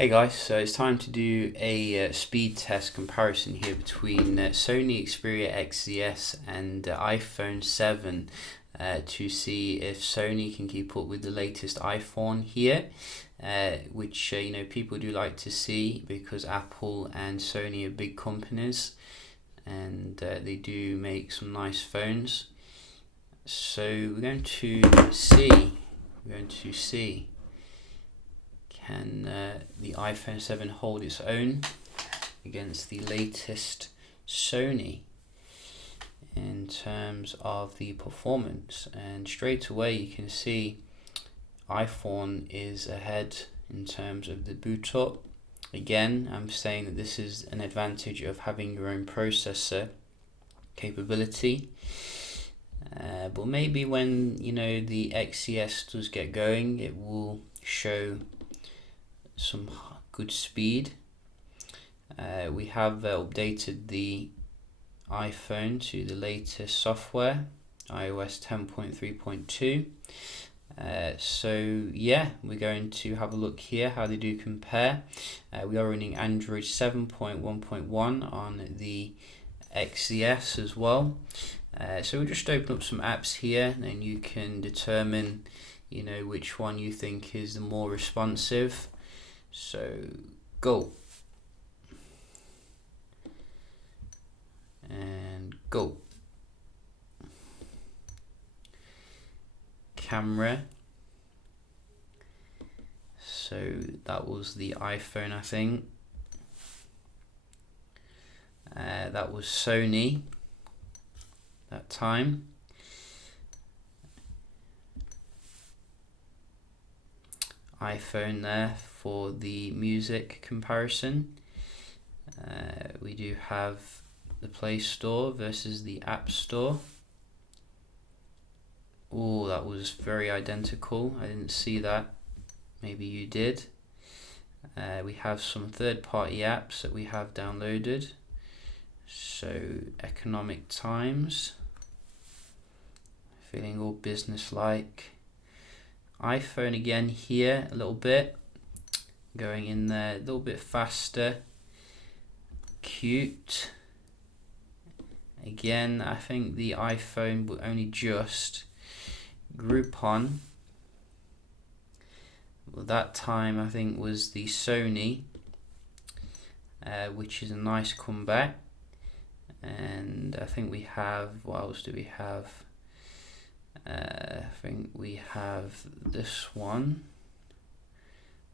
Hey guys, so it's time to do a speed test comparison here between Sony Xperia XZs and iPhone 7 to see if Sony can keep up with the latest iPhone here, which people do like to see because Apple and Sony are big companies and they do make some nice phones. So we're going to see. Can the iPhone 7 hold its own against the latest Sony in terms of the performance? And straight away you can see iPhone is ahead in terms of the boot up. Again, I'm saying that this is an advantage of having your own processor capability. But maybe when the XZs does get going, it will show some good speed. We have updated the iPhone to the latest software, iOS 10.3.2. So yeah, we're going to have a look here how they do compare. We are running Android 7.1.1 on the XZs as well. So we'll just open up some apps here and you can determine which one you think is the more responsive. So go and go. Camera, so that was the iPhone, I think. That was Sony that time. iPhone there for the music comparison. We do have the Play Store versus the App Store. Oh, that was very identical. I didn't see that. Maybe you did. We have some third-party apps that we have downloaded. So Economic Times, feeling all business-like. iPhone again here a little bit, going in there a little bit faster. Cute. Again, I think the iPhone will only just. Groupon, well, that time I think was the Sony, which is a nice comeback. And I think we have, what else do we have? I think we have this one,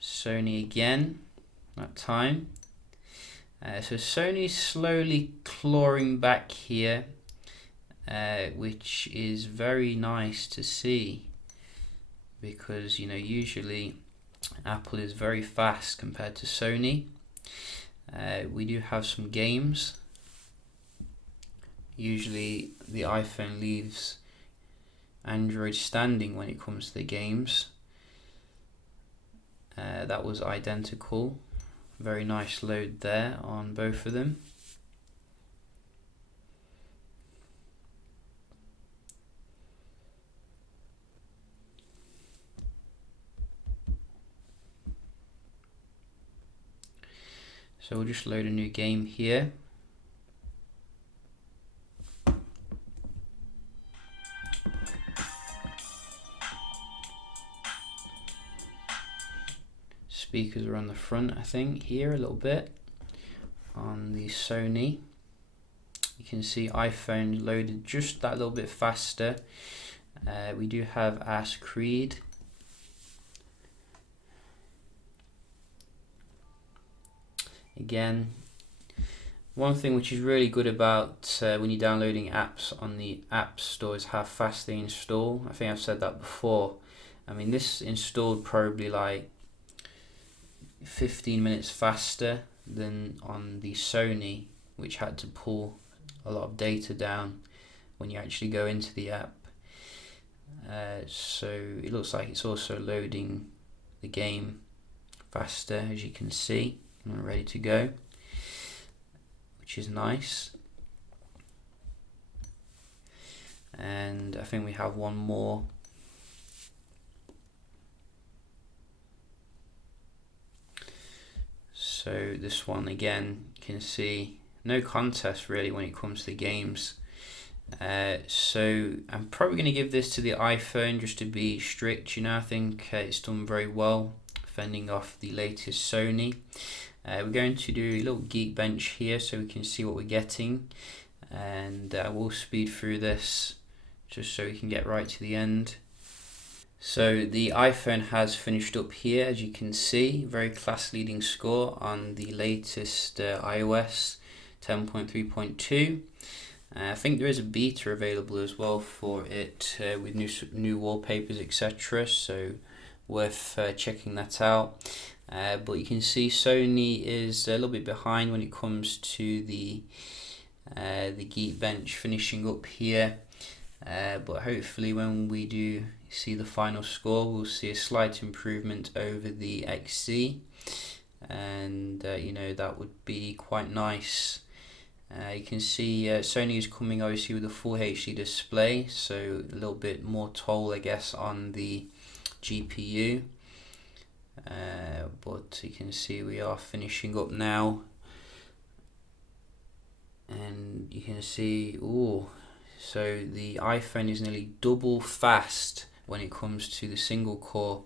Sony again that time. So Sony's slowly clawing back here, which is very nice to see because usually Apple is very fast compared to Sony. We do have some games. Usually the iPhone leaves Android standing when it comes to the games. That was identical. Very nice load there on both of them. So we'll just load a new game here. Speakers are on the front, I think, here a little bit. On the Sony, you can see iPhone loaded just that little bit faster. We do have Ask Creed. Again, one thing which is really good about when you're downloading apps on the App Store is how fast they install. I think I've said that before. I mean, this installed probably like 15 minutes faster than on the Sony, which had to pull a lot of data down when you actually go into the app. So it looks like it's also loading the game faster, as you can see. And we're ready to go, which is nice. And I think we have one more. So this one again, you can see no contest really when it comes to the games. So I'm probably going to give this to the iPhone just to be strict. I think it's done very well fending off the latest Sony. We're going to do a little geek bench here so we can see what we're getting, and I will speed through this just so we can get right to the end. So the iPhone has finished up here, as you can see, very class leading score on the latest iOS 10.3.2. I think there is a beta available as well for it with new wallpapers, etc. So worth checking that out. But you can see Sony is a little bit behind when it comes to the Geekbench finishing up here. But hopefully when we do see the final score, we'll see a slight improvement over the XZ, and that would be quite nice. You can see Sony is coming obviously with a full HD display, so a little bit more toll I guess on the GPU, but you can see we are finishing up now, and you can see so the iPhone is nearly double fast when it comes to the single core,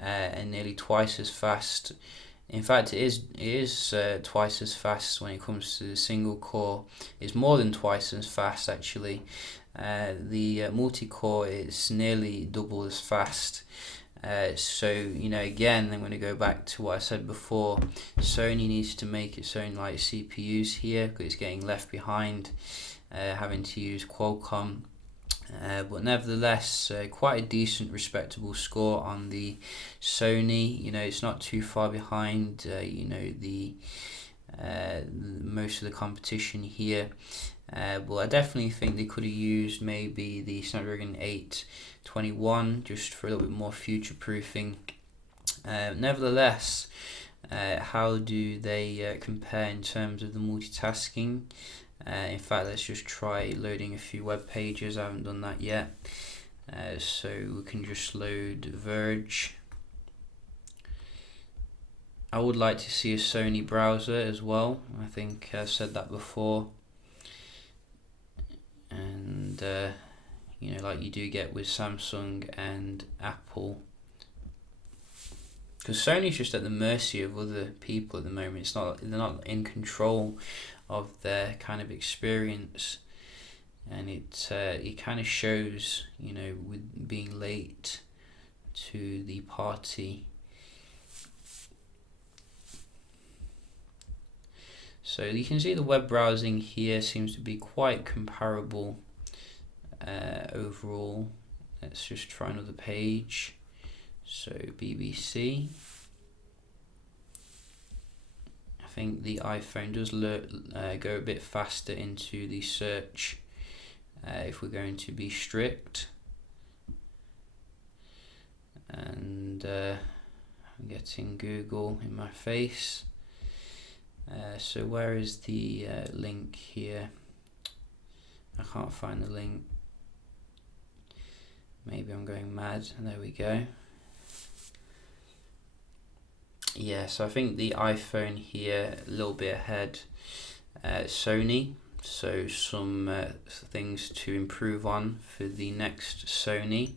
and nearly twice as fast. In fact, it is twice as fast when it comes to the single core. It's more than twice as fast actually. The multi-core is nearly double as fast. So again, I'm going to go back to what I said before. Sony needs to make its own like CPUs here because it's getting left behind, having to use Qualcomm. But nevertheless, quite a decent, respectable score on the Sony. It's not too far behind. The most of the competition here. But I definitely think they could have used maybe the Snapdragon 821 just for a little bit more future proofing. Nevertheless, how do they compare in terms of the multitasking? In fact, let's just try loading a few web pages. I haven't done that yet. So we can just load Verge. I would like to see a Sony browser as well. I think I've said that before. And like you do get with Samsung and Apple. Because Sony's just at the mercy of other people at the moment. They're not in control of their kind of experience, and it kind of shows, with being late to the party. So you can see the web browsing here seems to be quite comparable overall. Let's just try another page. So BBC. I think the iPhone does go a bit faster into the search if we're going to be strict. And I'm getting Google in my face. So where is the link here? I can't find the link. Maybe I'm going mad. There we go. Yeah, so I think the iPhone here a little bit ahead. Sony, so some things to improve on for the next Sony.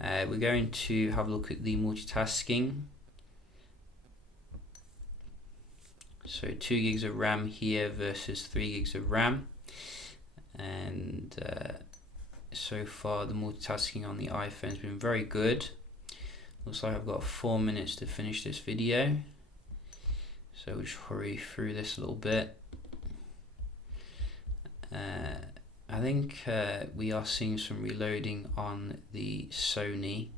We're going to have a look at the multitasking. So 2 gigs of RAM here versus 3 gigs of RAM, and so far the multitasking on the iPhone has been very good. Looks like I've got 4 minutes to finish this video, so we'll just hurry through this a little bit. I think we are seeing some reloading on the Sony,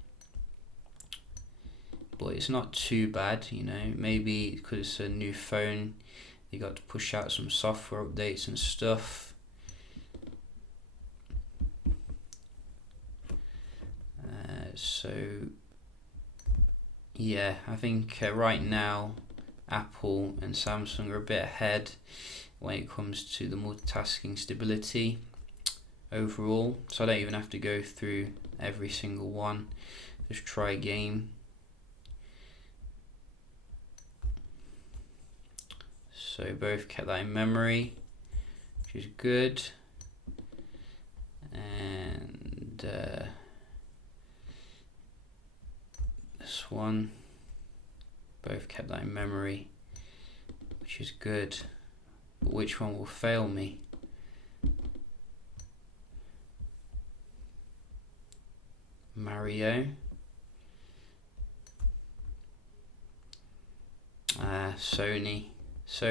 but it's not too bad, maybe because it's a new phone, they got to push out some software updates and stuff. So yeah, I think right now Apple and Samsung are a bit ahead when it comes to the multitasking stability overall, so I don't even have to go through every single one. Just try a game. So both kept that in memory, which is good. And this one, both kept that in memory, which is good. But which one will fail me? Mario. Sony. So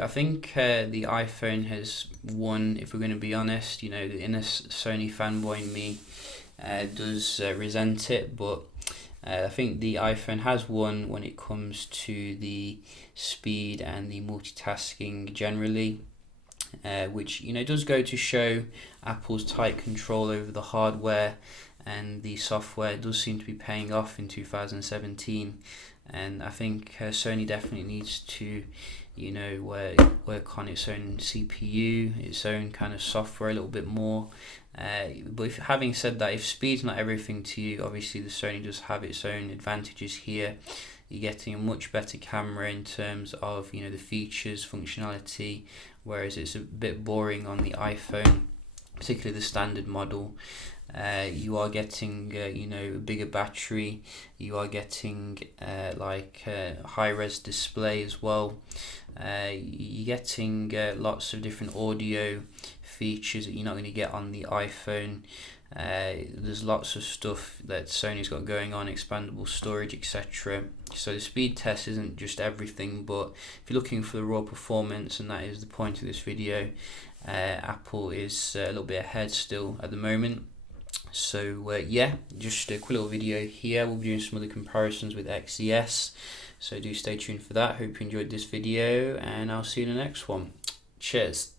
I think the iPhone has won, if we're going to be honest. You know, the inner Sony fanboy in me does resent it, but I think the iPhone has won when it comes to the speed and the multitasking generally, which, you know, does go to show Apple's tight control over the hardware, and the software does seem to be paying off in 2017. And I think Sony definitely needs to, you know, work on its own CPU, its own kind of software a little bit more. But having said that, if speed's not everything to you, obviously the Sony does have its own advantages here. You're getting a much better camera in terms of, you know, the features, functionality, whereas it's a bit boring on the iPhone, particularly the standard model. You are getting, you know, a bigger battery. You are getting high-res display as well. You're getting lots of different audio features that you're not going to get on the iPhone. There's lots of stuff that Sony's got going on, expandable storage, etc. So the speed test isn't just everything, but if you're looking for the raw performance, and that is the point of this video, Apple is a little bit ahead still at the moment. So yeah, just a quick little video here. We'll be doing some other comparisons with XZs, so do stay tuned for that. Hope you enjoyed this video, and I'll see you in the next one. Cheers.